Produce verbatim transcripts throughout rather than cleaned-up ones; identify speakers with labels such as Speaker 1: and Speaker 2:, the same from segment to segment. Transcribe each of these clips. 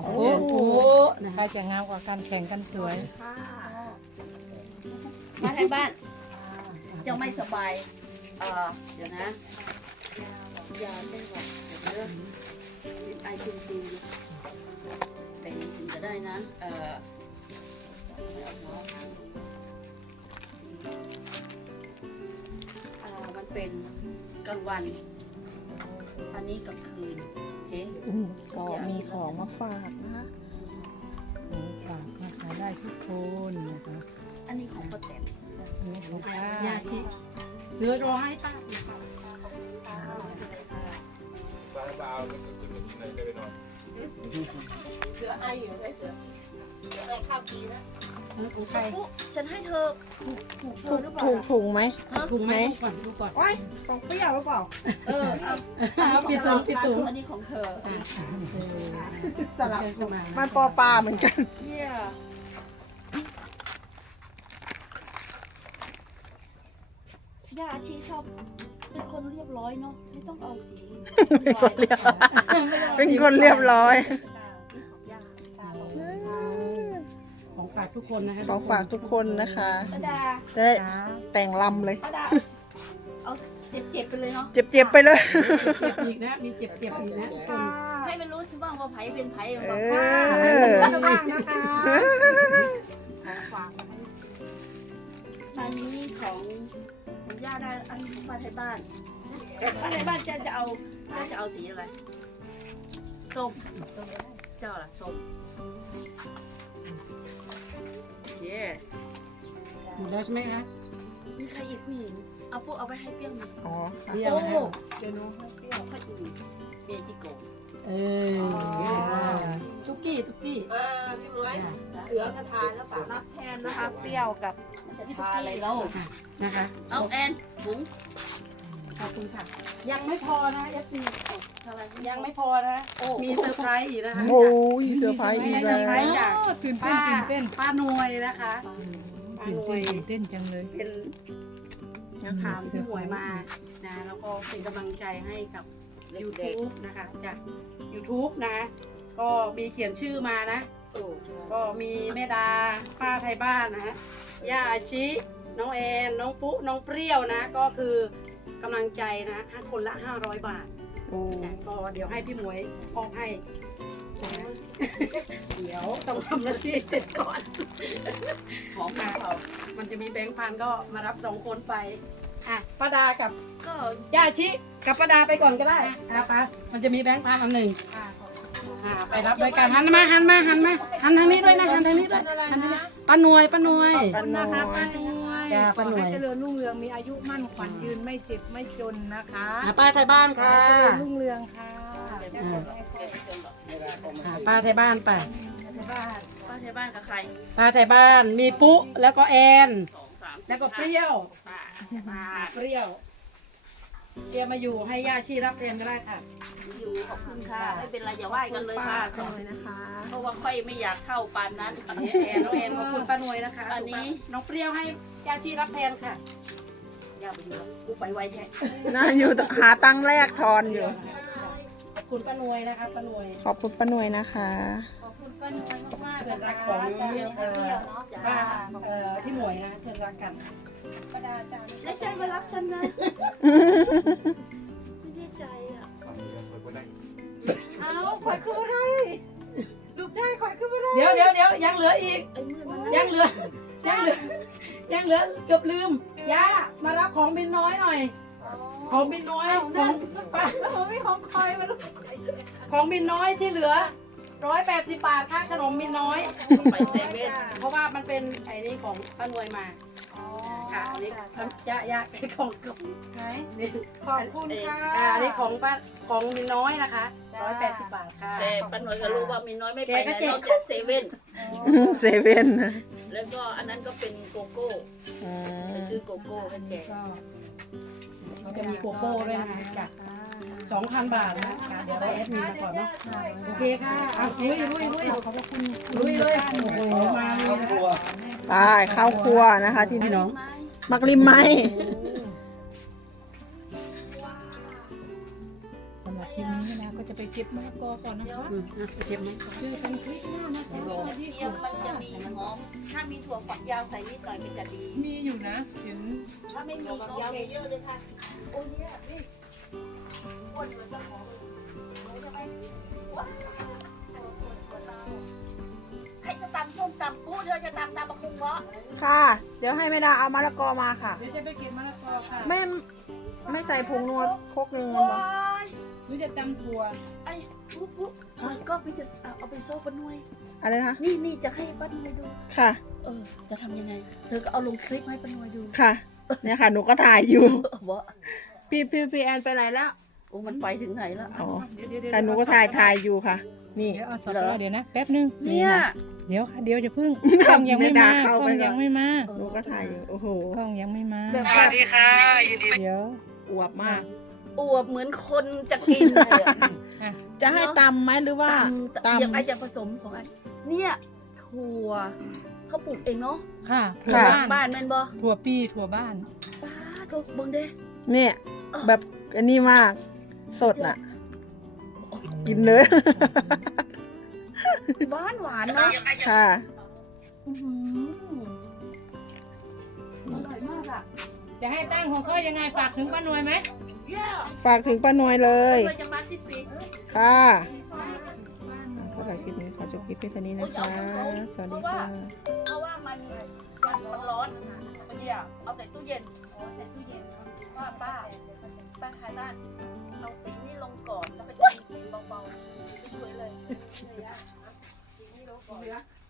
Speaker 1: โอ้โหใครจะงามกว่ากันแข่งกันสวย
Speaker 2: มาทางบ้านยังไม่สบายเออเดี๋ยวนะยาไม่หวัดเดี๋ยวนะเป็นไอจริงๆเป็นถึงจะได้นะเออเออมันเป็นกลางวันอันนี้กลางคืนโอเค
Speaker 3: ก็มีของมาฝากนะคะ
Speaker 1: ของฝากมาขายได้ทุกคนนะคะ
Speaker 2: อันนี้ของป้าแตน
Speaker 1: นี่ของป้าย
Speaker 2: าชิ
Speaker 1: เหลือรอให้ป้า
Speaker 4: บ้าบ้าก็จะกินกินอะไรได้ไปหน่อย
Speaker 2: เสือไออยู่ได้เสือเสือไอข้าวกีนะ
Speaker 1: ของใคร
Speaker 2: ปุ๊ฉันให้เธอถูกถูกเธ
Speaker 3: ถู
Speaker 2: อก หรือเปล่า
Speaker 3: ถูกถุงไหม
Speaker 1: ถูกไหมดูก่อนดูก่อน
Speaker 3: โอ้ยของเปรี้ยวหรือเปล่า
Speaker 2: เออเอา
Speaker 1: พี่ตุ้มพี่ตุ้ม
Speaker 2: อันนี้ของเธอ
Speaker 1: อ่ะเออ
Speaker 3: สลับ
Speaker 1: เออสมาน
Speaker 3: มันปอปลาเหมือนกัน
Speaker 2: เยี่ยย่าอาชีชอบเป็นคนเรียบร้อยเนาะไม่ต้องเอาสี
Speaker 3: เป็นคนเรียบร้อย
Speaker 1: ของฝากทุกคนนะคะ
Speaker 3: ของฝากทุกคนนะคะ
Speaker 2: ป้าดา
Speaker 3: จะได้
Speaker 1: จ้า
Speaker 3: แต่งลำเลย
Speaker 2: ป้าดาเอาเจ็บๆไปเลยเนาะ
Speaker 3: เจ็บๆไปเลย
Speaker 1: เจ็บอีกนะมีเจ็บเจ็บอีกนะคน
Speaker 2: ให้มันรู้สิบ้างว่าไผเป็นไผ
Speaker 3: เอ
Speaker 2: บ้าง
Speaker 3: อ
Speaker 1: บ้างนะคะ
Speaker 2: ฝากอันนี้ของของย่าได้อันนี้ของป้าไทยบ้านป้าไทยบ้านจะจะเอาจะจะเอาสีอะไรส้มเจ้าล่ะส้มเย้
Speaker 1: หมดแล้วใช่ไหมคะ
Speaker 2: มีใครอีกผู้หญิงเอาพวกเอาไปให้เปรี้ยวหน่อย
Speaker 3: อ๋อ
Speaker 1: เรียก
Speaker 2: โอ้
Speaker 1: นะ
Speaker 2: เดี๋ยวหน้องให้เปรี้ยวค่อยอุ่นเบียร์จิโกะ
Speaker 1: เออตุ๊กกี้ตุ๊กกี้
Speaker 3: เออพี่หมวยเสือกระทานแล้วป่ะรับแทนนะคะ เปรี้ยวกับ
Speaker 2: มันจะทาอะไรเล่า
Speaker 1: นะคะ
Speaker 2: เอาแอนถุง
Speaker 1: ขอบคุณค่ะ ยังไม่พอนะเอฟซี
Speaker 2: เท่าไหร
Speaker 1: ยังไม่พอนะ
Speaker 2: โอ้
Speaker 1: มีเซอร์ไพรส์อีกนะคะ
Speaker 3: โอ้ยเสือไฟอีก
Speaker 1: เซ
Speaker 3: แล้
Speaker 1: อร์ไพรส์
Speaker 3: ว
Speaker 1: จากตื่นเต้นตื่นเต้นป้าหน่วยนะคะป้าหน่วย
Speaker 5: ตื่นเต้นจังเลย
Speaker 1: เป็น
Speaker 3: ยัง
Speaker 1: ถามพี่หมวยมานะแล้วก็เป็นกำลังใจให้กับ YouTube นะคะจาก YouTube นะ ก็มีเขียนชื่อมานะ
Speaker 2: โอ้ใช่
Speaker 1: ก็มีแม่ดาป้าไทยบ้านนะฮะย่าอาชิน้องแอนน้องปุ๊น้องเปรี้ยวนะ ก็คือกำลังใจนะห้าคนละห้าร้อยบาท
Speaker 3: โอ้
Speaker 1: นะก็เดี๋ยวให้พี่หมวยมอบให้นะเดี๋ยวต้องทำหน้าที่เสร็จก่อน
Speaker 2: หอมมาเขา
Speaker 1: มันจะมีแบงค์พันก็มารับสองคนไปอ่ะป้าดากับ
Speaker 2: ก็
Speaker 1: ย่าอาชิกับป้าดาไปก่อนก็ได้อ่ะป้ามันจะมีแบงค์พันอันหนึ่งอ่าไปรับด้วยกันหันมาหันมาหันมาหันทางนี้ด้วยนะหันทางนี้ด้วยหันทางนี้ป้าหน่วยป้าหน่วย
Speaker 3: ปันนะคะ
Speaker 5: ป้าหน่วย
Speaker 1: จ้า
Speaker 5: ข
Speaker 1: ป้า
Speaker 5: อ
Speaker 1: หน่วย
Speaker 5: ให้เจริญรุ่งเรืองมีอายุมั่นขวัญยืนไม่เจ็บไม่จนนะคะ
Speaker 1: อ่ะป้าไทยบ้าน
Speaker 5: ขอ
Speaker 1: ค่ะ
Speaker 5: ให้เจริญรุ่งเรืองค่ะ
Speaker 1: อ่าอ่าป้าไทยบ้านไป
Speaker 5: บ้าน
Speaker 2: ป้าที่บ้านกับใคร
Speaker 1: ป้าไทยบ้านมีปุ๊แล้วก็แอน
Speaker 2: สองสาม
Speaker 1: แล้วก็เปรี้ยว
Speaker 2: ป้า
Speaker 1: อ่าเปรี้ยวเปรี้ยวมาอยู่ให้ย่าชีรับแทนก็ได้ค่ะ
Speaker 2: อยู่ขอบคุณค่ะ ไม่เป็นไรอย่าไหว้กันเลยค่ะ
Speaker 3: เลยนะคะ
Speaker 2: เพราะว่าค่อยไม่อยากเข้าปานนั้น
Speaker 1: นี่แอนน้องแอนขอบคุณป้าหน่วยนะคะ
Speaker 2: อันนี้
Speaker 1: น้องเปรี้ยวให้ย่าชีรับแทนค่ะย่าไปอยู่กูไปไวแท้
Speaker 3: น่าอยู่หาตังค์แรกทอนอยู่
Speaker 1: ขอบคุณป้าหน่วยนะคะป้าหน่วย
Speaker 3: ขอบคุณป้าหน่วยนะคะ
Speaker 2: ขอบคุณป้าหน่วยมากๆ
Speaker 1: เพื่
Speaker 2: เล
Speaker 1: อย นรั
Speaker 2: นะ
Speaker 1: ก
Speaker 2: คะ
Speaker 1: ของ
Speaker 2: จ้า
Speaker 1: เอ่
Speaker 2: เปรี้ย
Speaker 1: อ
Speaker 2: วเนาะ
Speaker 1: ป้า
Speaker 2: จ้า
Speaker 1: เอ่อพี่หมวยนะเพื่อนรักกัน
Speaker 2: ไม่ใช่มารักฉันนะไม่ได้ใจอ่ะ
Speaker 5: เอาข่อยคืออะไรลูกชายข่อยคืออะไร
Speaker 1: เดี๋ยวเดี๋ยวเดี๋ยวยังเหลืออีก
Speaker 2: ไอ้เมื่อมัน
Speaker 1: ยังเหลือ ยังเหลือ ยังเหลือเกือบลืม ย่า มารับของบินน้อยหน่อย ของบินน้อย ของป้า
Speaker 5: แล้วผมไม่ของคอยมาลูก
Speaker 1: ของบินน้อยที่เหลือร้อยแปดสิบบาทค่าขนมบินน้อย
Speaker 2: ไปเซเว่น
Speaker 1: เพราะว่ามันเป็นไอ้นี่ของป้านวยมา ค่ะอันนี้ย่าย่าของของ
Speaker 5: ไหน
Speaker 1: นี่
Speaker 5: ขอบคุณค่ะ
Speaker 1: อ่าอันนี้ของป้าของบินน้อยนะคะร้อยแปดสิบบาทค่ะ
Speaker 2: แต่ป้าหน่วยก็รู้ว่ามีน้อยไม่ไป
Speaker 1: แกก็
Speaker 2: ไหน
Speaker 1: แจก
Speaker 2: นอกจากเซเว่น
Speaker 3: เซเว่นนะ
Speaker 2: แล้วก็อันนั้นก็เป็นโกโก้
Speaker 3: อื
Speaker 2: ไป
Speaker 3: ม
Speaker 2: ซื้อโกโก้ให้แก
Speaker 1: ก็เขาจะมีโกโก้ด้วยนะคะจากสองพันบาทนะคะเดี๋ยวเราแอดมินมาก่อนเนาะโอเคค่ะเอาลุยลุยลุย
Speaker 5: ขอบคุณ
Speaker 1: ลุยเลยโอ้โหมาเลยนะคะ
Speaker 3: ไปเข้าครัวนะคะที่
Speaker 1: พี่
Speaker 3: นี่
Speaker 1: น้อง
Speaker 3: มักริมไหม
Speaker 5: สำหรับคลิปนี้นะก็จะจะไปเก็บมะละกอก่อนนะคะ
Speaker 1: อืมนะเก็บมัน
Speaker 5: เจอกันคลิปหน้านะคะสวัสดี
Speaker 2: เทียมมันจะมีหอมถ้ามีถั่วฝักยาวใส่นิดหน่อยมันจะดี
Speaker 5: มีอยู่นะเห็น
Speaker 2: ถ้าไม่มีก็เทเยอะเลยค่ะโอ้ยเนี่ยนี่อ้วนเหมือนเจ้าของเลยใช่ไหมว้าวใครจะตำส้มตำปูเธอจะตำตำมะคุงวะ
Speaker 3: ค่ะ เดี๋ยวให้แม่ดาเอามะละกอมาค่ะ
Speaker 5: เดี๋ยวจะไปเก็บมะละกอค่ะ
Speaker 3: ไม่ไม่ใส่ผงนัวโคกหนึ่ง
Speaker 2: โอ้
Speaker 3: มันบอก
Speaker 2: ย
Speaker 5: หนูจะตำถั่ว
Speaker 2: ไอ้ปุ๊บปุ๊บมันก็ไปจะเอาไปโซ่ป้านุ้ย
Speaker 3: อะไรนะคะ
Speaker 2: นี่นี่จะให้ป้านุ้ยดู
Speaker 3: ค่ะ
Speaker 2: เออ จะทำยังไง เธอก็เอาลงคลิปให้ป้านุ้ยดู
Speaker 3: ค่ะ เนี่ยค่ะ หนูก็ถ่ายอยู่
Speaker 2: เออวะ
Speaker 3: พี่พี่พี่แอนไปไหนแล้ว
Speaker 2: โอ้มันไปถึงไหนแล้ว
Speaker 3: อ๋อ
Speaker 5: เดี๋ยวเดี๋ยวเดี๋ยว
Speaker 3: ค่ะหนูก็ถ่ายถ่ายอยู่ค่ะ นี่
Speaker 5: เดี๋ยวเอาสอดเดี๋ยวนะแป๊บนึง
Speaker 2: เนี่ย
Speaker 5: เดี๋ยวค่ะเดี๋ยวจะพึ่งกล้องยังไม่
Speaker 3: ไม่
Speaker 5: มา
Speaker 3: ได้
Speaker 5: ก
Speaker 3: เข้า
Speaker 5: ล้อ
Speaker 3: ไป
Speaker 5: ง
Speaker 3: ก่อน
Speaker 5: ยังไม่มา
Speaker 3: หนูก็ถ่ายอยู่ โอ้โห
Speaker 5: กล้องยังไม่มา
Speaker 2: แบบว่า
Speaker 5: เดี๋ยว
Speaker 3: อวบมาก
Speaker 2: อวบเหมือนคนจะกินเลยอะ
Speaker 5: อ่ะ
Speaker 3: จะให้ตำไหมหรือว่า
Speaker 2: ตำ
Speaker 3: ตำ
Speaker 2: อย่างไอจะผสมของไอเนี่ยถั่วเขาปลูกเองเนาะ
Speaker 5: ค่ะถั่ว
Speaker 3: ค่ะ
Speaker 5: บ้าน
Speaker 2: บ้านแม่นบ่
Speaker 5: ถั่วปีถั่วบ้าน
Speaker 2: ป้าถูกเบิ่งเด้
Speaker 3: เนี่ย แบบอันนี้มาก สดน่ะ กินเลย
Speaker 2: หวานหวานเนาะ
Speaker 3: ค่ะ
Speaker 2: อื้อหืออร่อยมากอ่ะ
Speaker 5: จะให้ตั้งของเขายังไงฝากถึงป้าหน่วยไหม
Speaker 2: เย้
Speaker 3: ฝากถึงป้านวยเลย
Speaker 2: เคยจะมาสิบปี
Speaker 3: ค่ะสำหรับคลิปนี้ขอจบคลิปเพียงเท่านี้นะคะ สวัสดีค่ะ
Speaker 2: เพราะว่ามันมันร้อนมันเดียวเอาใส่ตู้เย็นเอาใส่ตู้เย็นป้าป้าป้าขายบ้านเอาสีนี้ลงก่อนแล้วก็จะมีสีเบาๆสวยๆเลยสีนี้ลงก่อน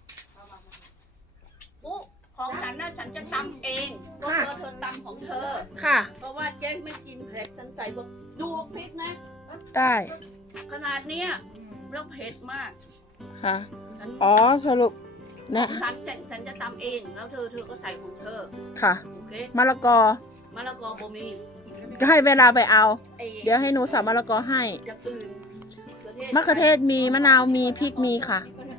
Speaker 2: ปุ๊ของฉันน่ะฉันจะตำเองก็เธอเธอตำของเธอ
Speaker 3: ค่ะ
Speaker 2: เพราะว่าเจ๊ไม่กินเผ็ดฉันใส่บอกดูพริกนะ
Speaker 3: ได้
Speaker 2: ขนาดเนี้ยแล้วเผ็ดมาก
Speaker 3: ค่ะ
Speaker 2: ฉัน
Speaker 3: อ๋อ สรุปนะ
Speaker 2: ฉันฉันฉันจะตำเอง แล้วเธอเธอก็ใส่ของเธอ
Speaker 3: ค่ะ
Speaker 2: โอเค
Speaker 3: มะละกอ
Speaker 2: มะละกอบ่มี
Speaker 3: ก็ให้เวลาไปเอา
Speaker 2: ไอ้
Speaker 3: เดี๋ยวให้หนูสับมะละกอให้
Speaker 2: จะตื่น
Speaker 3: มะเขือเทศมี มะนาวมี พริกมีค่ะ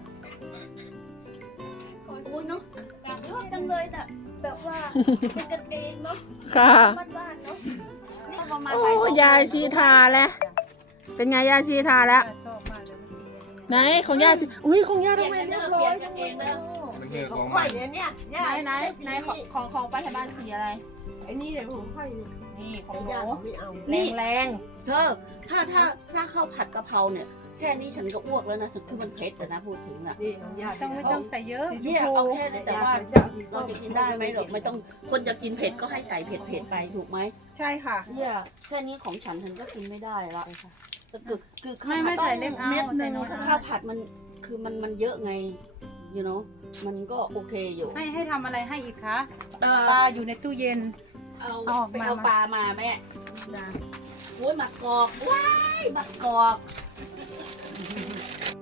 Speaker 2: โอ้ยเนาะชอบจังเลยน่ะแบบว่าเป็นกันเองเนาะ
Speaker 3: ค่ะ
Speaker 2: บ้านๆเนาะนี่ประมาณ
Speaker 3: โอ้
Speaker 2: บ่ายสอง
Speaker 3: ยายชีทาแล้ว เป็นไงยายชีทาแล้ว
Speaker 5: ชอบมากเลยเมื่อกี้
Speaker 3: ไหนของยายชีอุ้ยของยาย
Speaker 2: เปลี่
Speaker 3: ทำ
Speaker 2: ยน
Speaker 3: ไม
Speaker 2: กัน
Speaker 3: เรี
Speaker 2: เด้
Speaker 3: ย
Speaker 2: อบ เป
Speaker 3: ร้
Speaker 2: ลี่
Speaker 3: อย ย
Speaker 2: นกันเองเด้อ
Speaker 4: มันคือของ
Speaker 2: ไหว
Speaker 4: ใหม่
Speaker 2: เนี่ยเนี่ย
Speaker 3: ไหนไหนไหนของของของป้าไทยบ้านสีอะไร
Speaker 2: ไอ้นี่เดี๋ยวผมค่อย
Speaker 3: นี่ของหนู
Speaker 2: นี่
Speaker 3: แรงแรง
Speaker 2: เธอ ถ้าถ้าถ้าข้าวผัดกะเพราเนี่ย แค่นี้ฉันก็อ้วกแล้วนะคือมันเผ็ดอะนะพูดถึงนะ
Speaker 5: ต้องไม่ต้องใส่เยอะ
Speaker 2: เนี่ยเอาแค่นี้แต่ว่าเราจะกินได้ไหมหรอกไม่ต้องคนจะกินเผ็ดก็ให้ใส่เผ็ดเผ็ดๆไปถูกไหม
Speaker 3: ใช่ค่ะ
Speaker 2: เนี่ยแค่นี้ของฉันฉันก็กินไม่ได้ละก็คือคือข้า
Speaker 5: ไม่
Speaker 2: ว
Speaker 5: ไม่
Speaker 2: ผัด
Speaker 5: ใส่เล็กเอา
Speaker 3: เม็ดหนึ่
Speaker 5: ใส่
Speaker 3: ง
Speaker 5: น้อย
Speaker 2: ข้าวผัดมันคือมันมันเยอะไง you know มันก็โอเคอยู่
Speaker 5: ให้ให้ทำอะไรให้อีกคะ
Speaker 2: เอ่อ
Speaker 5: ปลาอยู่ในตู้เย็น
Speaker 2: เอา
Speaker 5: เอาออก
Speaker 2: ไป
Speaker 5: มา
Speaker 2: เอาปลามาแม่โอ้ยหมักกอกว้ายหมักกอก